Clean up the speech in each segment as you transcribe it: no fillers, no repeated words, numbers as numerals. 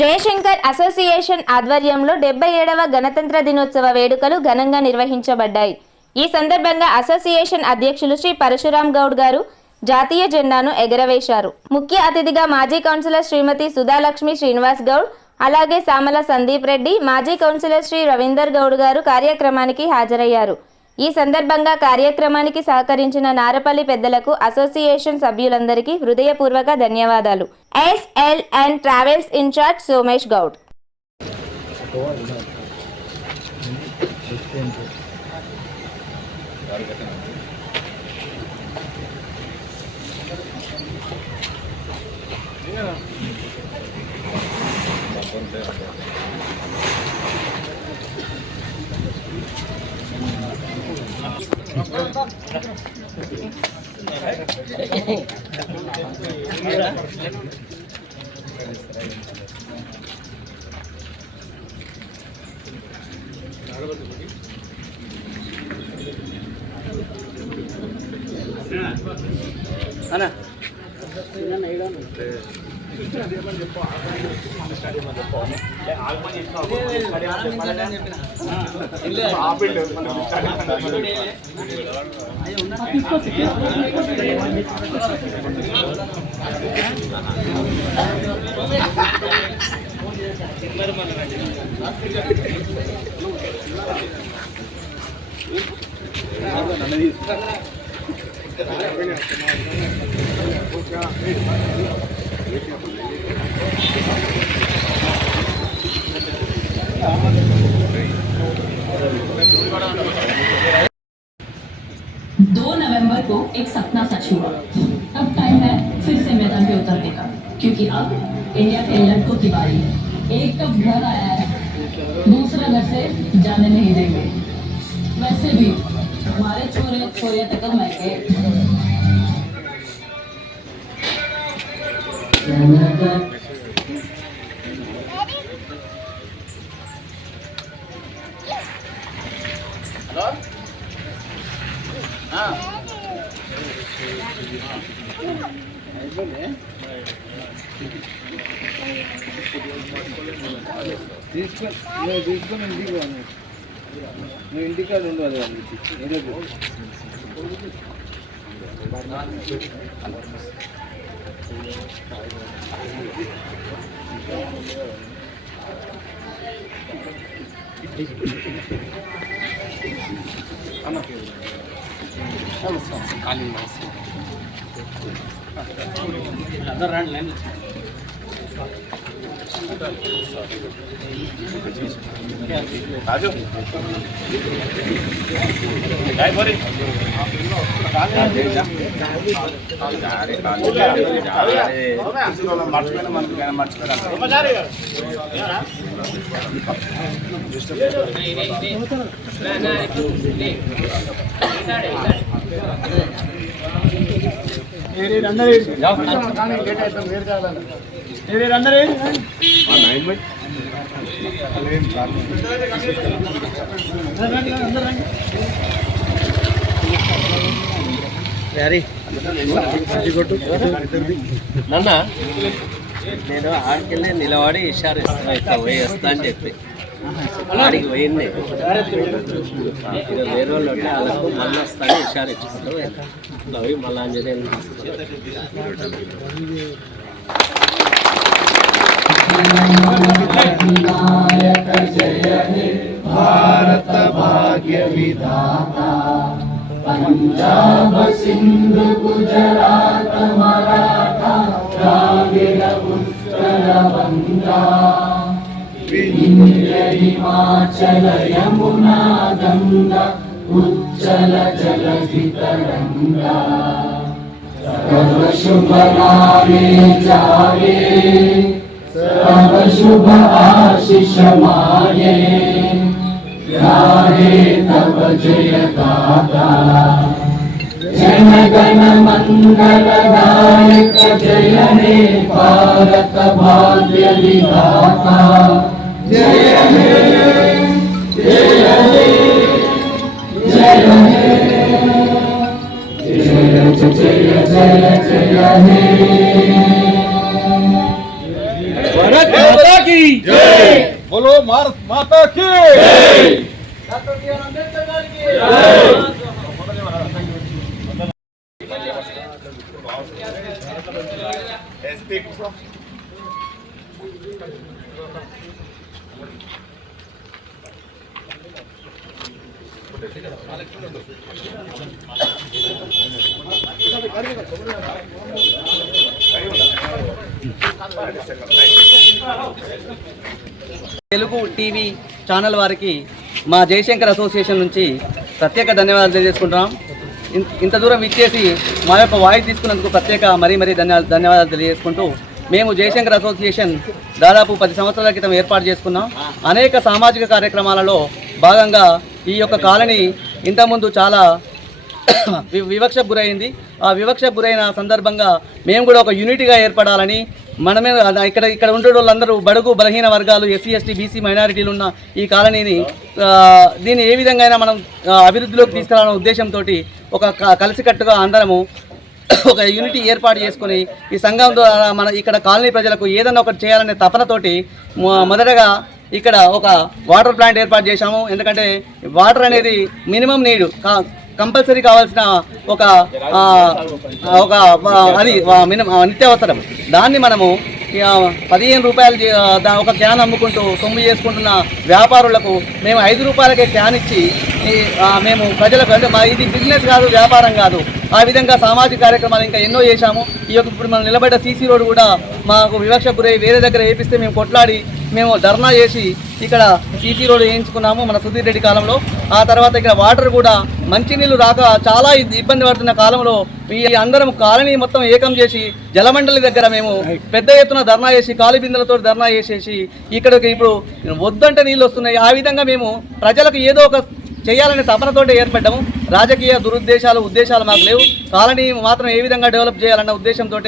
Jayashankar association ఆధ్వర్యంలో 77వ గణతంత్ర దినోత్సవ వేడుకలు ఘనంగా నిర్వహించబడ్డాయి. ఈ సందర్భంగా అసోసియేషన్ అధ్యక్షులు శ్రీ పరశురాం గౌడ్ గారు జాతీయ జెండాను ఎగరవేశారు. ముఖ్య అతిథిగా మాజీ కౌన్సిలర్ శ్రీమతి సుధాలక్ష్మి శ్రీనివాస్ గౌడ్, అలాగే సామల సందీప్ రెడ్డి, మాజీ కౌన్సిలర్ శ్రీ రవీందర్ గౌడ్ గారు కార్యక్రమానికి హాజరయ్యారు. ఈ సందర్భంగా కార్యక్రమానికి సహకరించిన నారపల్లి పెద్దలకు అసోసియేషన్ సభ్యులందరికీ హృదయపూర్వక ధన్యవాదాలు. SLN travels incharge Somesh Goud. नवंबर को एक सपना सच हुआ। अब टाइम है फिर से मैदान पे उतरने का, क्योंकि अब इंडिया के लड़कों की बारी है। एक कब घर आया है, दूसरा घर से जाने नहीं देंगे। वैसे भी हमारे छोरे छोरिया तक मैके తీసుకొని ఇంటికి అది ఉండదు అందరు రండి లైన్ రాజు మర్చిపోయినా మనకు మర్చిపోయినా నాన్న నేను ఆడికెళ్ళి నిలబడి ఇషారు ఇస్తున్నా, ఇట్లా పోయేస్తా అని చెప్పి ఆడికి పోయింది. వేరే వాళ్ళు ఉంటే వాళ్ళకు మళ్ళీ వస్తాను ఇషారు ఇచ్చుకుంటూ పోయి మళ్ళీ ఆంజనేయులు భారత భాగ్య విధాత పంజాబ సింధు గుజరాత మరాఠా ద్రావిడ ఉత్కల వంగా వింధ్య హిమాచల యమునా గంగా ఉజ్జల జలధి తరంగా సర్వ శుభ నామే జాగే सर्व शुभ आशीष माये गाहे तब जय गाथा जन गण मंगल दायक जय हे भारत भाग्य विधाता जय हे जय हे जय हे जय जय जय जय हे भारत माता की माता की డాక్టర్ బిఆర్ అంబేద్కర్ గారికి ఎస్పీ కోసం తెలుగు టీవీ ఛానల్ వారికి మా జయశంకర్ అసోసియేషన్ నుంచి ప్రత్యేక ధన్యవాదాలు తెలియజేసుకుంటున్నాం. ఇంత దూరం ఇచ్చేసి మా యొక్క వాయిస్ తీసుకున్నందుకు ప్రత్యేక మరీ ధన్యవాదాలు తెలియజేసుకుంటూ, మేము జయశంకర్ అసోసియేషన్ దాదాపు 10 సంవత్సరాల క్రితం ఏర్పాటు చేసుకున్నాం. అనేక సామాజిక కార్యక్రమాలలో భాగంగా ఈ యొక్క కాలనీ ఇంతకుముందు చాలా వివక్షకు గురైంది. ఆ వివక్షకు గురైన సందర్భంగా మేము కూడా ఒక యూనిటీగా ఏర్పడాలని, మనమే ఇక్కడ ఉండే వాళ్ళందరూ బడుగు బలహీన వర్గాలు, ఎస్సీ ఎస్టీ బీసీ మైనారిటీలు ఉన్న ఈ కాలనీని దీన్ని ఏ విధంగా అయినా మనం అభివృద్ధిలోకి తీసుకురావాలనే ఉద్దేశంతో ఒక కలిసికట్టుగా అందరము ఒక యూనిటీ ఏర్పాటు చేసుకొని ఈ సంఘం ద్వారా మన ఇక్కడ కాలనీ ప్రజలకు ఏదన్నా ఒకటి చేయాలనే తపనతోటి మొదటగా ఇక్కడ ఒక వాటర్ ప్లాంట్ ఏర్పాటు చేశాము. ఎందుకంటే వాటర్ అనేది మినిమం నీడ్, కంపల్సరీ కావాల్సిన ఒక అది నిత్యావసరం. దాన్ని మనము 15 రూపాయలు ఒక క్యాన్ అమ్ముకుంటూ సొమ్ము చేసుకుంటున్న వ్యాపారులకు మేము 5 రూపాయలకే క్యాన్ ఇచ్చి మేము ప్రజలకు, అంటే మా ఇది బిజినెస్ కాదు, వ్యాపారం కాదు, ఆ విధంగా సామాజిక కార్యక్రమాలు ఇంకా ఎన్నో చేశాము. ఈ యొక్క ఇప్పుడు మనం నిలబడ్డ సీసీ రోడ్ కూడా మాకు వివక్ష గురై వేరే దగ్గర వేపిస్తే మేము కొట్లాడి మేము ధర్నా చేసి ఇక్కడ సీసీ రోడ్ వేయించుకున్నాము మన సుధీర్ రెడ్డి కాలంలో. ఆ తర్వాత ఇక్కడ వాటర్ కూడా మంచినీళ్ళు రాక చాలా ఇబ్బంది పడుతున్న కాలంలో ఈ అందరం కాలనీ మొత్తం ఏకం చేసి జలమండలి దగ్గర మేము పెద్ద ఎత్తున ధర్నా చేసి కాలి బిందెలతో ధర్నా చేసేసి ఇక్కడికి ఇప్పుడు వద్దంటే నీళ్ళు వస్తున్నాయి. ఆ విధంగా మేము ప్రజలకు ఏదో ఒక చేయాలనే తపనతోటి ఏర్పడ్డాము. రాజకీయ ఉద్దేశాలు మాకు లేవు. కాలనీ మాత్రం ఏ విధంగా డెవలప్ చేయాలన్న ఉద్దేశంతో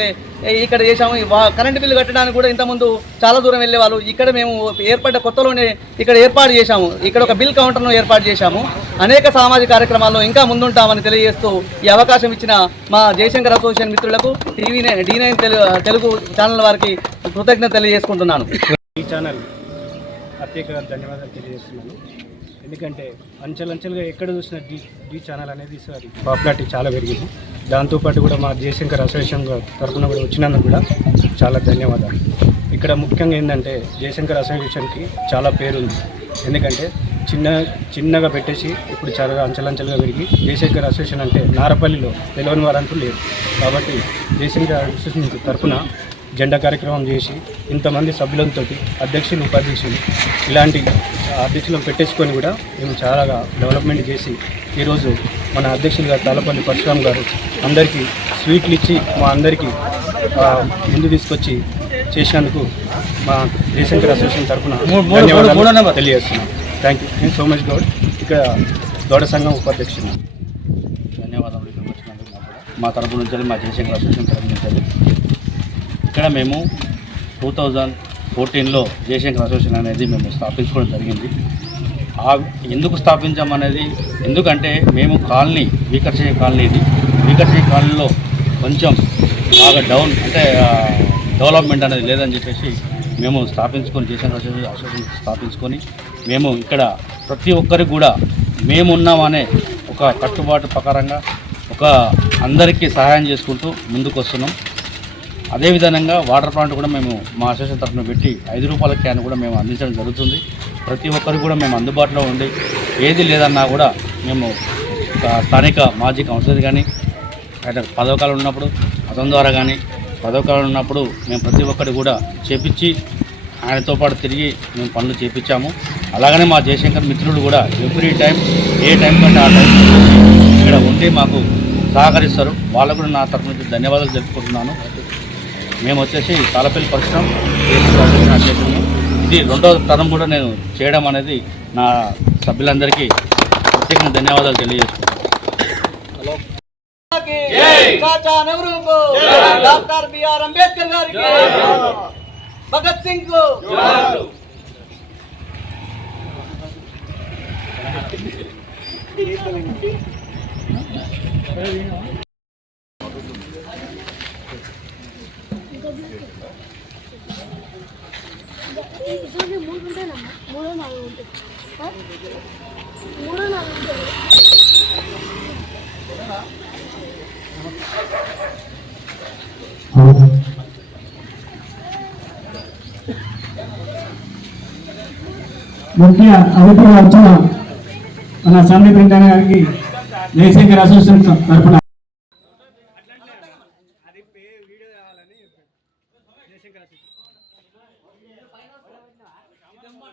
ఇక్కడ చేశాము. కరెంటు బిల్లు కట్టడానికి కూడా ఇంతకుముందు చాలా దూరం వెళ్ళేవాళ్ళు. ఇక్కడ మేము ఏర్పడ్డ కొత్తలోనే ఇక్కడ ఏర్పాటు చేశాము. ఇక్కడ ఒక బిల్ కౌంటర్ను ఏర్పాటు చేశాము. అనేక సామాజిక కార్యక్రమాల్లో ఇంకా ముందుంటామని తెలియజేస్తూ ఈ అవకాశం ఇచ్చిన మా జయశంకర్ అసోసియేషన్ మిత్రులకు D9 తెలుగు ఛానల్ వారికి కృతజ్ఞత తెలియజేసుకుంటున్నాను. ఈ ఛానల్ ప్రత్యేక ధన్యవాదాలు తెలియజేస్తున్నాను. ఎందుకంటే అంచెలంచెలుగా ఎక్కడ చూసిన డి ఛానల్ అనేది ఈసారి పాపులారిటీ చాలా పెరిగింది. దాంతోపాటు కూడా మా జయశంకర్ అసోసియేషన్ తరఫున కూడా వచ్చినందుకు కూడా చాలా ధన్యవాదాలు. ఇక్కడ ముఖ్యంగా ఏంటంటే జయశంకర్ అసోసియేషన్కి చాలా పేరుంది. ఎందుకంటే చిన్నగా పెట్టేసి ఇప్పుడు చాలా అంచెలంచెలుగా పెరిగి జయశంకర్ అసోసియేషన్ అంటే నారపల్లిలో తెలియని వారంటూ లేరు. కాబట్టి జయశంకర్ అసోసియేషన్ తరఫున జెండా కార్యక్రమం చేసి ఇంతమంది సభ్యులతో అధ్యక్షులు ఉపాధ్యక్షులు ఇలాంటి అధ్యక్షులను పెట్టేసుకొని కూడా మేము చాలా డెవలప్మెంట్ చేసి ఈరోజు మన అధ్యక్షులుగా తాళపల్లి పరశురామ్ గారు అందరికీ స్వీట్లు ఇచ్చి మా అందరికీ ముందు తీసుకొచ్చి చేసినందుకు మా జయశంకర్ అసోసియేషన్ తరఫున ధన్యవాదాలు తెలియజేస్తున్నాం. Thank you so much Goud. ఇక్కడ గౌడ సంఘం ఉపాధ్యక్షులు ధన్యవాదాలు. ఇక్కడికి వచ్చినందుకు మా తరపు నుంచి మా జయశంకర్ అసోసియేషన్ తరపు నుంచి ఇక్కడ మేము 2014లో జయశంకర్ అసోసియేషన్ అనేది మేము స్థాపించుకోవడం జరిగింది. ఎందుకు స్థాపించామనేది, ఎందుకంటే మేము కాలనీ వీకర్షయ్య కాలనీ, ఇది వీకర్షయ్య కాలనీలో కొంచెం బాగా డౌన్, అంటే డెవలప్మెంట్ అనేది లేదని చెప్పేసి మేము స్థాపించుకొని జయశంకర్ అసోసియేషన్ స్థాపించుకొని మేము ఇక్కడ ప్రతి ఒక్కరికి కూడా మేమున్నామనే ఒక కట్టుబాటు ప్రకారంగా ఒక అందరికీ సహాయం చేసుకుంటూ ముందుకు వస్తున్నాం. అదేవిధంగా వాటర్ ప్లాంట్ కూడా మేము మా అసోసియేషన్ తరఫున పెట్టి 5 రూపాయల క్యాన్ కూడా మేము అందించడం జరుగుతుంది. ప్రతి ఒక్కరికి కూడా మేము అందుబాటులో ఉండి ఏది లేదన్నా కూడా మేము స్థానిక మాజీ కౌన్సిలర్ కానీ అయితే పదవకాలం ఉన్నప్పుడు అతని ద్వారా కానీ పదవకాలం ఉన్నప్పుడు మేము ప్రతి ఒక్కటి కూడా చేపించి ఆయనతో పాటు తిరిగి మేము పనులు చేపించాము. అలాగనే మా జయశంకర్ మిత్రులు కూడా ఎవ్రీ టైం ఏ టైం కంటే ఆ టైం ఇక్కడ ఉండి మాకు సహకరిస్తారు. వాళ్ళకు కూడా నా తరఫు నుంచి ధన్యవాదాలు తెలుపుకుంటున్నాను. మేము వచ్చేసి తాళపల్లి పరశురామ్ అధ్యక్షుడు. ఇది 2వ తరం కూడా నేను చేయడం అనేది నా సభ్యులందరికీ ప్రత్యేకంగా ధన్యవాదాలు తెలియజేస్తున్నాను. చాచా నెహ్రూకు, డాక్టర్ బిఆర్ అంబేద్కర్ గారికి, భగత్ సింగ్ కు ముఖ్య అతిథిగా వచ్చిన మన సామి ప్రింట్ గారికి జయశంకర్ అసోసియేషన్ తరఫున